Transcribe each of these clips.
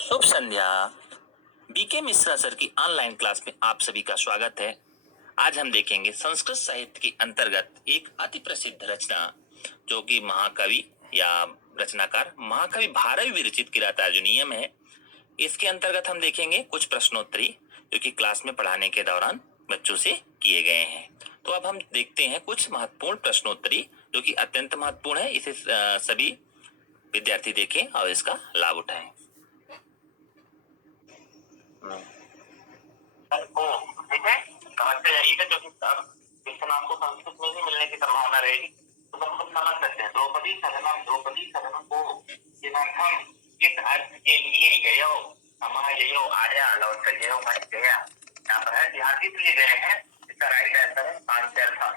शुभ संध्या। BK Mishra sir की online class में आप सभी का स्वागत है। आज हम देखेंगे संस्कृत साहित्य के अंतर्गत एक अति प्रसिद्ध रचना जो कि महाकवि या रचनाकार महाकवि भारवी विरचित किरातार्जुनीयम है। इसके अंतर्गत हम देखेंगे कुछ प्रश्नोत्तरी जो कि क्लास में पढ़ाने के दौरान बच्चों से किए गए हैं। तो अब हम देखते हैं कुछ महत्वपूर्ण प्रश्नोत्तरी जो कि अत्यंत महत्वपूर्ण है। इसे सभी विद्यार्थी देखें और इसका लाभ उठाएं। को ठीक है, समझते जाइएगा क्योंकि अब क्वेश्चन आपको संस्कृत में ही मिलने की संभावना रहेगी, तो हम लोग समझ सकते हैं। द्रौपदी सदनम को किमर्थम किस अर्थ के लिए गयो समाजयो आया लौटयो मत गया। यहाँ पर है ध्यान लिए गए हैं। इसका राइट आंसर है पांचर्था,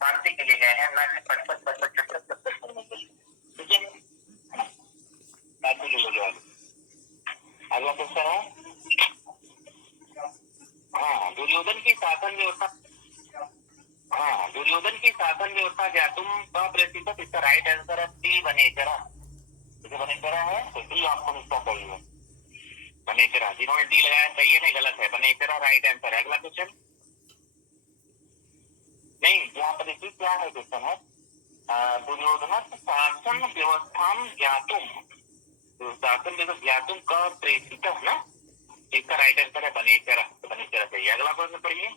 शांति के लिए गए हैं, ना कि पटपट पटपट चटपट चटपट करने के लिए। ठीक है, शांति के लिए गए। अगला क्वेश्चन है दुर्योधन की शासन व्यवस्था ज्ञातुम अप्रतिशत। इसका राइट आंसर है डी वनेचरा। वनेचरा है तो डी ऑप्शन इसका सही है। वनेचरा, जिन्होंने डी लगाया सही है, नहीं गलत है, वनेचरा राइट आंसर है। अगला क्वेश्चन नहीं, यहाँ पर देखिए क्या है क्वेश्चन है दुर्योधन शासन व्यवस्था ज्ञातुम का प्रेषित है ना। इसका राइट आंसर है वनेचरा। वनेचरा सही है। अगला प्रश्न पढ़िए।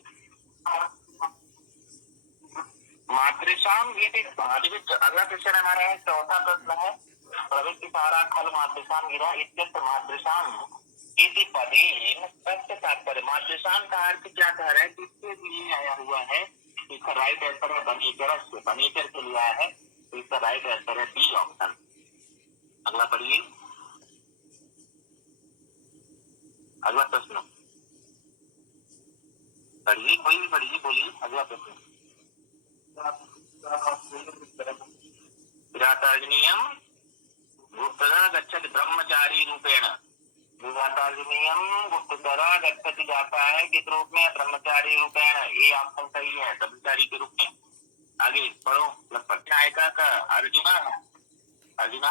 मातृशाम अगला क्वेश्चन हमारा है, चौथा प्रश्न है प्रवृत्ति सारा खल मातृशाम गिरा इत्यत्र मातृशाम इति पदेन तस्य तात्पर्य। मातृशाम का अर्थ क्या कह रहा है, किसके लिए आया हुआ है। इसका राइट आंसर है वनेचर से, वनेचर के लिए आया है, तो इसका राइट आंसर है बी ऑप्शन। अगला पढ़िए। अगला प्रश्न पढ़िए, कोई भी पढ़िए, बोलिए अगला प्रश्न। किरातार्जुनीयम गुप्तधर गच्छति ब्रह्मचारी रूपेण। किरातार्जुनीयम गुप्तधर गच्छति जाता है किस रूप में, ब्रह्मचारी रूपेण। ये ऑप्शन सही है, ब्रह्मचारी के रूप में। आगे पढ़ो। लगभग नायिका का अर्जुना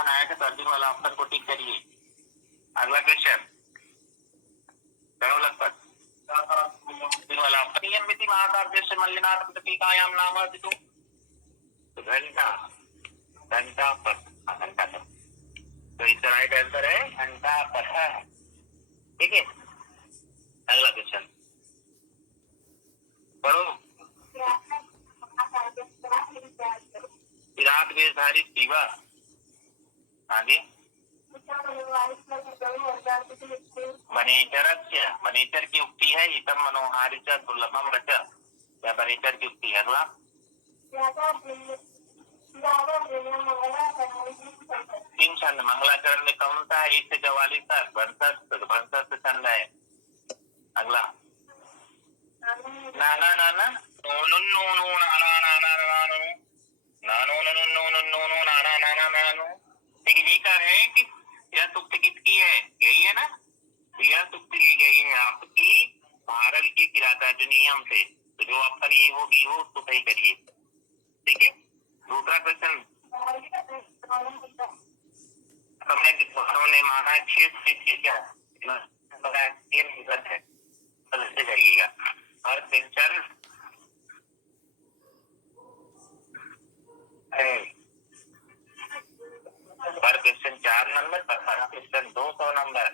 नायक है, तो अर्जुन वाला ऑप्शन को टिक करिए। अगला क्वेश्चन करो लगभग वाला ऑप्शन। महाकाव्य से मल्लिनाथ प्रतीकायाम नाम घंटा घंटा पथ, घंटा पथ, तो इसका राइट आंसर है घंटा पथ। ठीक है, अगला क्वेश्चन पढ़ो। विराट वेशधारी शिवा। आगे वनेचर की उक्ति है, इतम मनोहारी च दुर्लभम रच, या वनेचर की उक्ति है। अगला तीन छंद मंगलाचरण में कौन सा है, 1 से 44 तक वंशस्थ छंद है। अगला नाना नाना नो नो नो नाना नाना नानो नानो नो नो नो नो नो नाना नाना नानो। लेकिन ये कह रहे हैं कि यह तुक्ति किसकी है, यही है ना, यह तुक्ति ली गई है आपकी भारत के किरातार्जुनीयम से। तो जो ऑप्शन ए हो बी हो उसको सही करिए। ठीक है, दूसरा क्वेश्चन ने माना 6 से क्या जाइएगा। और क्वेश्चन पर क्वेश्चन 4 नंबर, पर क्वेश्चन 200 नंबर,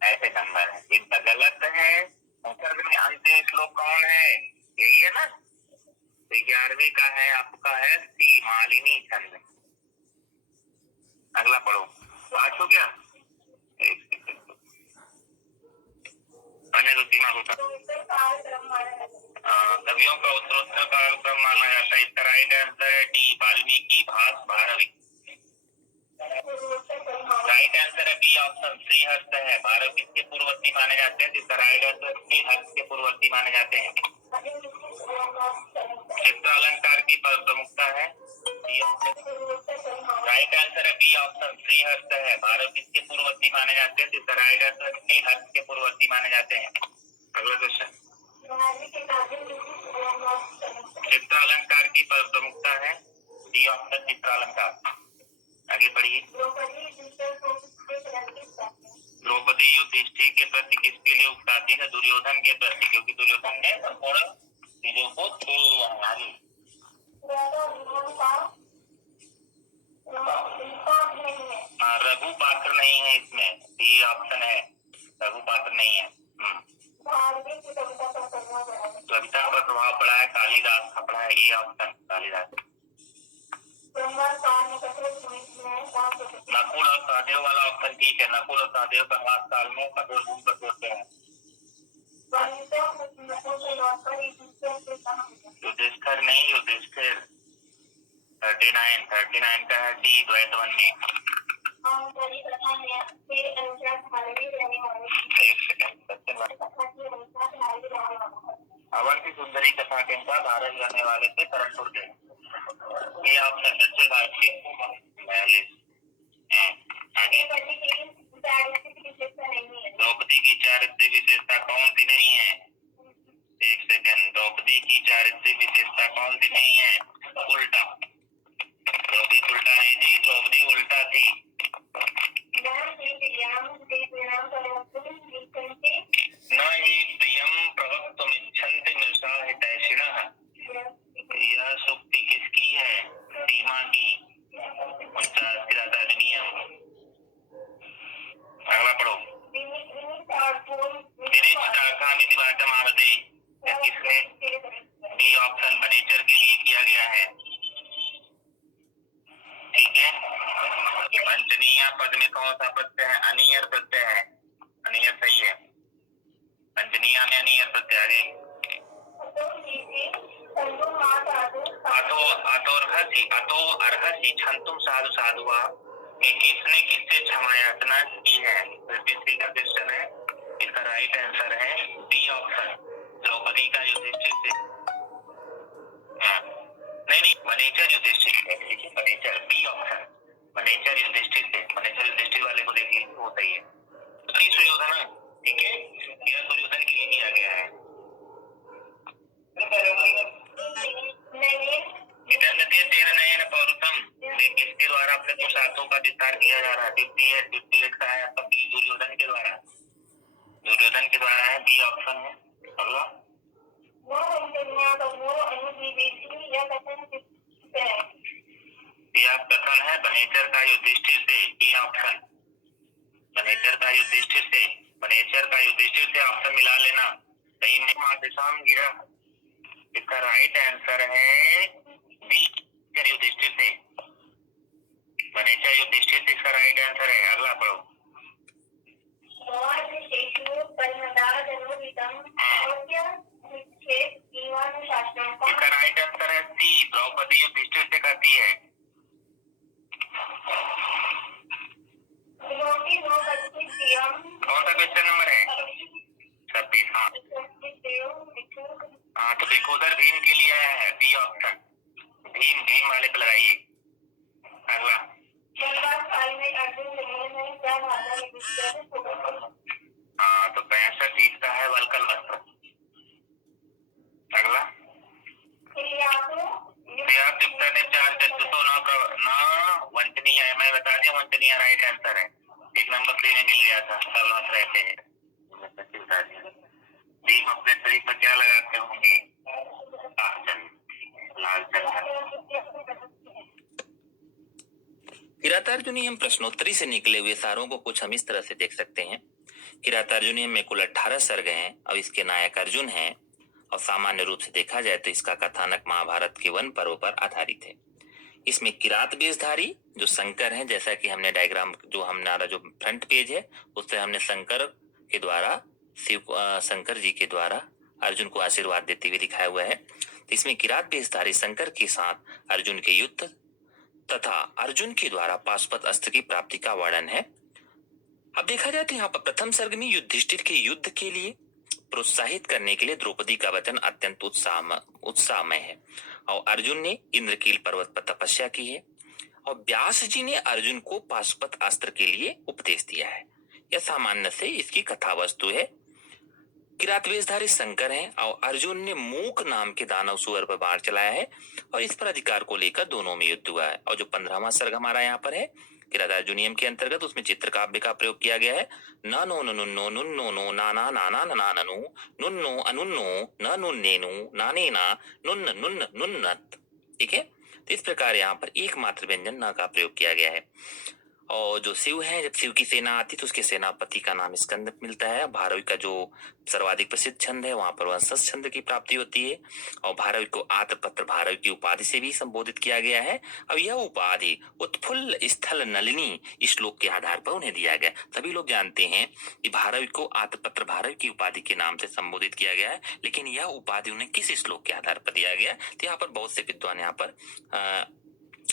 ऐसे नंबर है जिनका गलत है। में अंतिम श्लोक कौन है, यही है ना, तो 11वीं का है आपका है सी मालिनी छंद। अगला पढ़ो, पाठ हो गया। होता कवियों का उत्तरोत्तर काल क्रम माना जाता है। इसका राइट आंसर है डी वाल्मीकि भास भारवी। राइट आंसर है बी ऑप्शन श्रीहर्ष है। भारव किसके पूर्ववर्ती माने जाते हैं, जिसका राइट आंसर श्रीहर्ष के पूर्ववर्ती माने जाते हैं। चित्र अलंकार की प्रमुखता है, राइट आंसर है बी ऑप्शन श्रीहर्ष है। भारव किसके पूर्ववर्ती माने जाते हैं, जिसका राइट आंसर श्रीहर्ष के पूर्ववर्ती माने जाते हैं। अगला क्वेश्चन चित्र अलंकार की प्रमुखता है, डी ऑप्शन चित्र अलंकार। आगे पढ़िए। द्रौपदी है इसमें, डी ऑप्शन है, लघु पात्र नहीं है। कविता पर प्रभाव पड़ा है, कालिदास का पड़ा है, ए ऑप्शन कालिदास। नकुल और सहदेव वाला ऑप्शन ठीक है, नकुल और सहदेव वनवास काल में कठोर भूमि पर होते हैं। युधिष्ठिर नहीं, युधिष्ठिर 39 का है डी, द्वैतवन में। एक सेकंड, अवंती सुंदरी कथा के अनुसार भारत रहने वाले थे तरनपुर के, ये ऑप्शन दक्षिण भारत के 42। द्रौपदी की चारित्र्य विशेषता कौन सी नहीं है? एक सेकंड, द्रौपदी की चारित्र्य विशेषता कौन सी नहीं है? उल्टा, द्रौपदी उल्टा नहीं थी, द्रौपदी उल्टा थी। न ही प्रियम प्रवक्तुमिच्छन्ति मृषा हितैषिणः, यह सूक्ति किसकी है? सीमा की, 49 किराता नियम। अगला पढ़ो। किसने डी ऑप्शन बनेचर के लिए किया गया है, ठीक है। पंचनीय पद में कौन सा प्रत्यय है? अनियर प्रत्यय है, अनियर सही है, पंचनीय में अनियर प्रत्यय। आगे अतो अर्हसि छंतुम साधु साधुआ, ये किसने किससे क्षमा याचना की है? सी का क्वेश्चन है, इसका राइट आंसर है डी ऑप्शन, द्रौपदी का युधिष्ठिर से। नहीं, वनेचर युधिष्ठिर है, ठीक है, वनेचर बी ऑप्शन, वनेचर युधिष्ठिर से, वनेचर युधिष्ठिर वाले को देख लीजिए, वो सही है। तो सुयोधन, ठीक है, यह दुर्योधन के लिए किया गया है। किसके द्वारा अपने पुरुषार्थों का विस्तार किया जा रहा है? 58 का है आपका बी, दुर्योधन के द्वारा, दुर्योधन के द्वारा है, बी ऑप्शन है। अगला यह कथन है वनेचर का युधिष्ठिर से, ए ऑप्शन, वनेचर का युधिष्ठिर से, वनेचर का युधिष्ठिर से ऑप्शन मिला लेना, सही में मातृशाम गिरा, इसका राइट आंसर है बी, युधिष्ठिर से, वनेचर युधिष्ठिर से इसका राइट आंसर है। अगला पढ़ो। इसका राइट आंसर है सी, द्रौपदी युधिष्ठिर से कहती है। कौन सा क्वेश्चन नंबर है? 26। हाँ, तो विकोदर भीम के लिए है, बी ऑप्शन, भीम वाले पे लगाइए। अगला हाँ, तो 65 इसका है वल्कल वस्त्र। अगला वंचनीय है, मैं बता दिया वंचनीय राइट आंसर है, 1 नंबर 3 में मिल गया था, सब रहते हैं। भीम अपने शरीर पर क्या लगाते होंगे? लाल चंदन। किरातार्जुनीयम प्रश्नोत्तरी से निकले हुए सारों को कुछ हम इस तरह से देख सकते हैं। किरातार्जुनीयम में कुल 18 सर्ग हैं और इसके नायक अर्जुन हैं, और सामान्य रूप से देखा जाए तो इसका कथानक महाभारत के वन पर्व पर आधारित है। इसमें किरात वेशधारी जो शंकर हैं, जैसा कि हमने डायग्राम जो हमारा जो फ्रंट पेज है उससे हमने शंकर के द्वारा शंकर जी के द्वारा अर्जुन को आशीर्वाद देते हुए दिखाया हुआ है। तो इसमें किरात वेशधारी शंकर के साथ अर्जुन के युद्ध तथा अर्जुन के द्वारा पाशुपत अस्त्र की प्राप्ति का वर्णन है। अब देखा जाए तो यहाँ पर प्रथम सर्ग में युधिष्ठिर के युद्ध के लिए प्रोत्साहित करने के लिए द्रौपदी का वचन अत्यंत उत्साहमय है, और अर्जुन ने इंद्रकील पर्वत पर तपस्या की है, और व्यास जी ने अर्जुन को पाशुपत अस्त्र के लिए उपदेश दिया है। यह सामान्य से इसकी कथा वस्तु है। किरात वेशधारी शंकर हैं और अर्जुन ने मूक नाम के दानव सुअर पर बाण चलाया है, और इस पर अधिकार को लेकर दोनों में युद्ध हुआ है। और जो 15वां सर्ग हमारा यहाँ पर है किरातार्जुनीयम के अंतर्गत, उसमें चित्रकाव्य का प्रयोग किया गया है। न नो नुन्नो नुन्नो नो नाना नाना नाननु नुन्नो अनुन्नो न नुन्नेनु नानेना नुन्न नुन्न नुन्नत, ठीक है। तो इस प्रकार यहाँ पर एकमात्र व्यंजन न का प्रयोग किया गया है। और जो शिव है, जब शिव की सेना आती तो उसके सेनापति का नाम स्कंद मिलता है। भारवी का जो सर्वाधिक प्रसिद्ध छंद है वहां पर वंशज छंद की प्राप्ति होती है। और भारवी को आतपत्र भारवी की उपाधि से भी संबोधित किया गया है। अब यह उपाधि उत्फुल्ल स्थल नलिनी श्लोक के आधार पर उन्हें दिया गया। सभी लोग जानते हैं कि भारवी को आतपत्र भारवी की उपाधि के नाम से संबोधित किया गया है, लेकिन यह उपाधि उन्हें किस श्लोक के आधार पर दिया गया? तो यहाँ पर बहुत से विद्वान यहाँ पर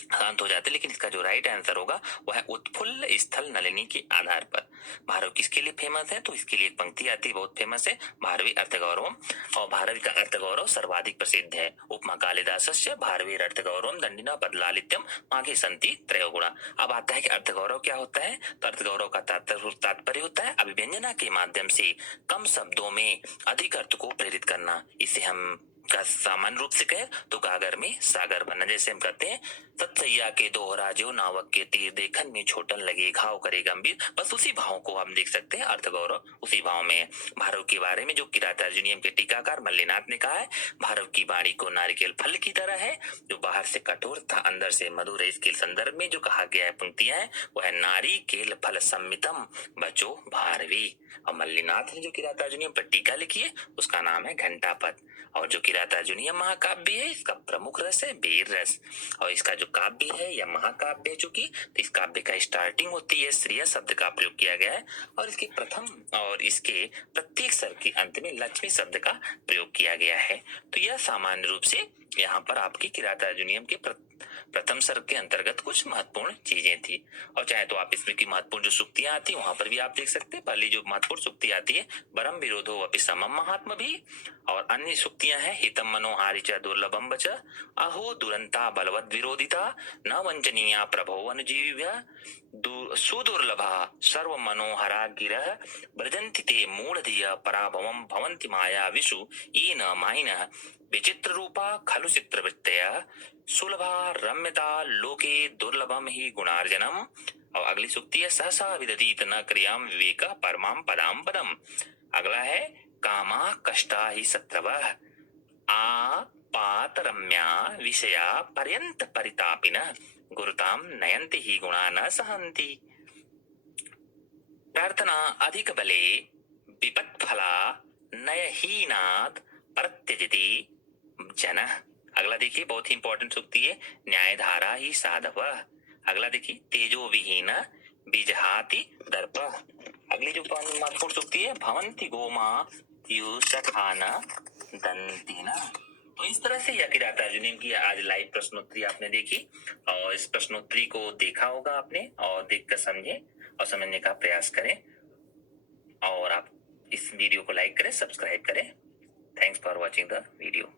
शांत हो जाते, लेकिन इसका जो राइट आंसर होगा वह है उत्फुल्ल स्थल नलिनी के आधार पर। भारवी किसके लिए फेमस है? तो इसके लिए एक पंक्ति आती है, बहुत फेमस है, भारवी अर्थगौरवम। और भारवी का अर्थगौरव सर्वाधिक प्रसिद्ध है। उपमा कालिदासस्य भारवी अर्थगौरवम दंडिना बदलालित्यम माघे संति त्रयोगुणा। अब आता है कि अर्थगौरव क्या होता है? तो अर्थगौरव का तात्पर्य होता है अभिव्यंजना के माध्यम से कम शब्दों में अधिक अर्थ को प्रेरित करना। इसे हम का सामान्य रूप से कहे तो गागर में सागर बनना। जैसे हम कहते हैं सतसैया के दोहरा जो नावक के तीर देखन में छोटन लगे घाव करे गंभीर, बस उसी भाव को हम देख सकते हैं। अर्थगौरव उसी भाव में है। भारव के बारे में जो किरातार्जुनीयम के टीकाकार मल्लिनाथ ने कहा है, भारव की वाणी को नारिकेल फल की तरह है, जो बाहर से कठोर था अंदर से मधुर है। इसके संदर्भ में जो कहा गया है पंक्तियां है वह है नारिकेल फल सम्मितम बचो भारवी। और मल्लिनाथ ने जो किरातार्जुनीयम पर टीका लिखी है उसका नाम है घंटापद। और जो किरातार्जुनीयम महाकाव्य है इसका प्रमुख रस है वीर रस। और इसका जो काव्य है या महाकाव्य है चूंकि, तो इस काव्य का स्टार्टिंग होती है श्रेय शब्द का प्रयोग किया गया है, और इसके प्रथम और इसके प्रत्येक स्वर के अंत में लक्ष्मी शब्द का प्रयोग किया गया है। तो यह सामान्य रूप से यहाँ पर आपकी किरातार्जुनीयम के प्रथम सर्ग के अंतर्गत कुछ महत्वपूर्ण चीजें थी। और चाहे तो आप इसमें की महत्वपूर्ण जो सुक्तियां आती है वहां पर भी आप देख सकते हैं। पहली जो महत्वपूर्ण सुक्ति आती है परम विरोधो अपि समम महात्म भी, और अन्य सुक्तियां हैं हितम मनोहारि च दुर्लभम बच अहो दुरंता बलवद विरोधिता न वंचनीया प्रभो अनुजीव्य सुदुर्लभा सर्व मनोहरा गिरह ब्रजंति ते मूढ़धिय पराभवम भवन्ति माया विषु येन माहिनः विचित्र रूपा खलु चित्रवृत्तया सुलभा रम्यता लोके दुर्लभम ही गुणार्जनम। और अगली सुक्ति है सहसा विदधीत न क्रियाम विवेक परमाम पदाम पदम। अगला है कामा कष्टा ही शत्रवः आ पात रम्या विषया पर्यंत परितापिनः गुरुताम नयन्ति ही गुणा न सहन्ति। प्रार्थना अधिक बले विपत् फला नयहीनात् प्रत्यजति जन। अगला देखिए बहुत ही इंपॉर्टेंट सुक्ति है न्यायधारा ही साधव। अगला देखिए तेजो विहीन बीजहाति दर्प। अगली जो महत्वपूर्ण सुक्ति है भवंति गोमा युषखान दंतिना। तो इस तरह से यह किरातार्जुनीयम की आज लाइव प्रश्नोत्तरी आपने देखी, और इस प्रश्नोत्तरी को देखा होगा आपने, और देखकर समझे और समझने का प्रयास करें। और आप इस वीडियो को लाइक करें, सब्सक्राइब करें। Thanks for watching the video.